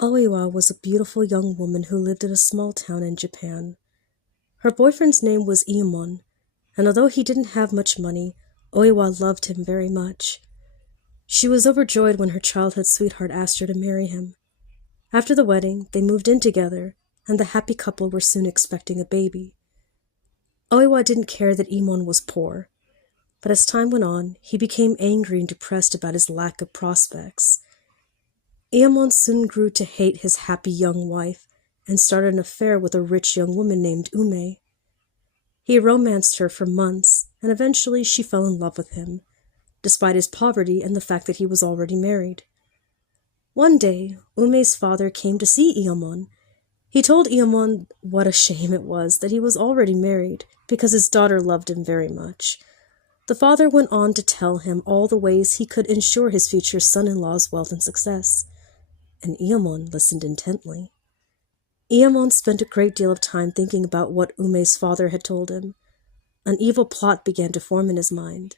Oiwa was a beautiful young woman who lived in a small town in Japan. Her boyfriend's name was Iemon, and although he didn't have much money, Oiwa loved him very much. She was overjoyed when her childhood sweetheart asked her to marry him. After the wedding, they moved in together, and the happy couple were soon expecting a baby. Oiwa didn't care that Iemon was poor, but as time went on, he became angry and depressed about his lack of prospects. Iemon soon grew to hate his happy young wife and started an affair with a rich young woman named Ume. He romanced her for months, and eventually she fell in love with him, despite his poverty and the fact that he was already married. One day, Ume's father came to see Iemon. He told Iemon what a shame it was that he was already married because his daughter loved him very much. The father went on to tell him all the ways he could ensure his future son-in-law's wealth and success, and Iemon listened intently. Iemon spent a great deal of time thinking about what Ume's father had told him. An evil plot began to form in his mind.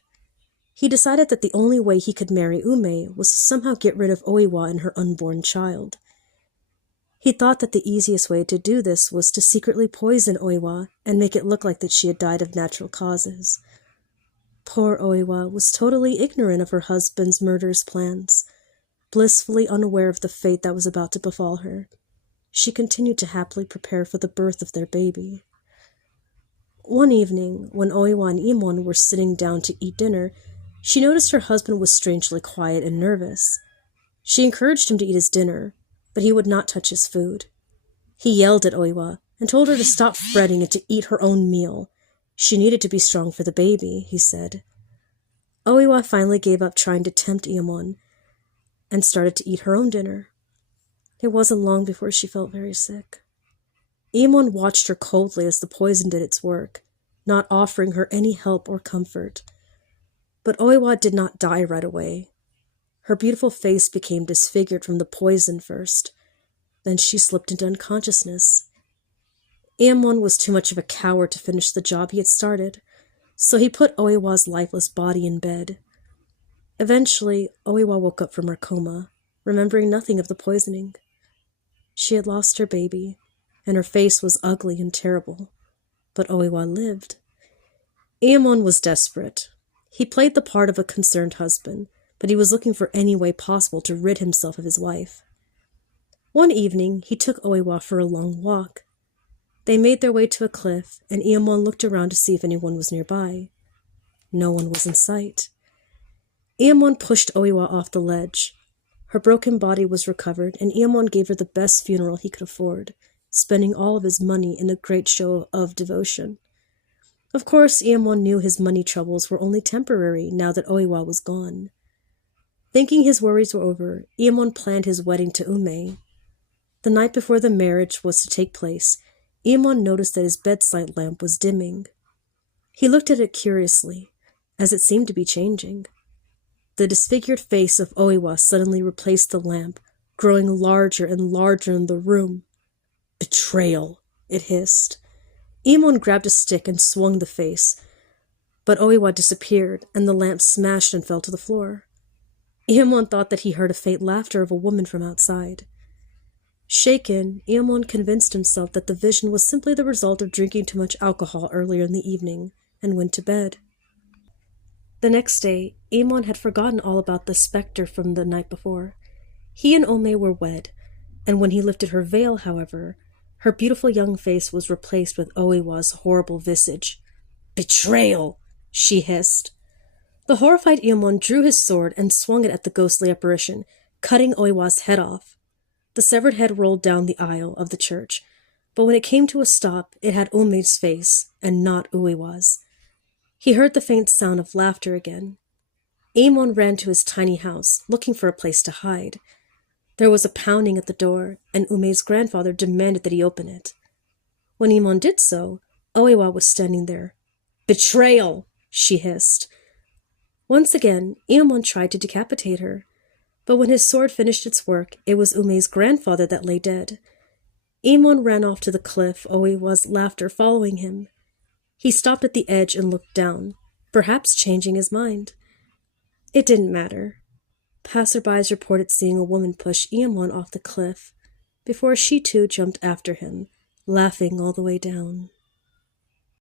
He decided that the only way he could marry Ume was to somehow get rid of Oiwa and her unborn child. He thought that the easiest way to do this was to secretly poison Oiwa and make it look like that she had died of natural causes. Poor Oiwa was totally ignorant of her husband's murderous plans. Blissfully unaware of the fate that was about to befall her, she continued to happily prepare for the birth of their baby. One evening, when Oiwa and Iemon were sitting down to eat dinner, she noticed her husband was strangely quiet and nervous. She encouraged him to eat his dinner, but he would not touch his food. He yelled at Oiwa and told her to stop fretting and to eat her own meal. She needed to be strong for the baby, he said. Oiwa finally gave up trying to tempt Iemon and started to eat her own dinner. It wasn't long before she felt very sick. Iemon watched her coldly as the poison did its work, not offering her any help or comfort. But Oiwa did not die right away. Her beautiful face became disfigured from the poison first. Then she slipped into unconsciousness. Iemon was too much of a coward to finish the job he had started, so he put Oiwa's lifeless body in bed. Eventually, Oiwa woke up from her coma, remembering nothing of the poisoning. She had lost her baby, and her face was ugly and terrible, but Oiwa lived. Iemon was desperate. He played the part of a concerned husband, but he was looking for any way possible to rid himself of his wife. One evening, he took Oiwa for a long walk. They made their way to a cliff, and Iemon looked around to see if anyone was nearby. No one was in sight. Iemon pushed Oiwa off the ledge. Her broken body was recovered, and Iemon gave her the best funeral he could afford, spending all of his money in a great show of devotion. Of course, Iemon knew his money troubles were only temporary now that Oiwa was gone. Thinking his worries were over, Iemon planned his wedding to Ume. The night before the marriage was to take place, Iemon noticed that his bedside lamp was dimming. He looked at it curiously, as it seemed to be changing. The disfigured face of Oiwa suddenly replaced the lamp, growing larger and larger in the room. "Betrayal," it hissed. Iemon grabbed a stick and swung the face, but Oiwa disappeared, and the lamp smashed and fell to the floor. Iemon thought that he heard a faint laughter of a woman from outside. Shaken, Iemon convinced himself that the vision was simply the result of drinking too much alcohol earlier in the evening, and went to bed. The next day, Iemon had forgotten all about the specter from the night before. He and Ome were wed, and when he lifted her veil, however, her beautiful young face was replaced with Oiwa's horrible visage. "Betrayal!" she hissed. The horrified Iemon drew his sword and swung it at the ghostly apparition, cutting Oiwa's head off. The severed head rolled down the aisle of the church, but when it came to a stop, it had Ume's face, and not Oiwa's. He heard the faint sound of laughter again. Iemon ran to his tiny house, looking for a place to hide. There was a pounding at the door, and Ume's grandfather demanded that he open it. When Iemon did so, Oiwa was standing there. "Betrayal!" she hissed. Once again, Iemon tried to decapitate her, but when his sword finished its work, it was Ume's grandfather that lay dead. Iemon ran off to the cliff, Oiwa's laughter following him. He stopped at the edge and looked down, perhaps changing his mind. It didn't matter. Passerbys reported seeing a woman push Iemon off the cliff. before she too jumped after him, laughing all the way down.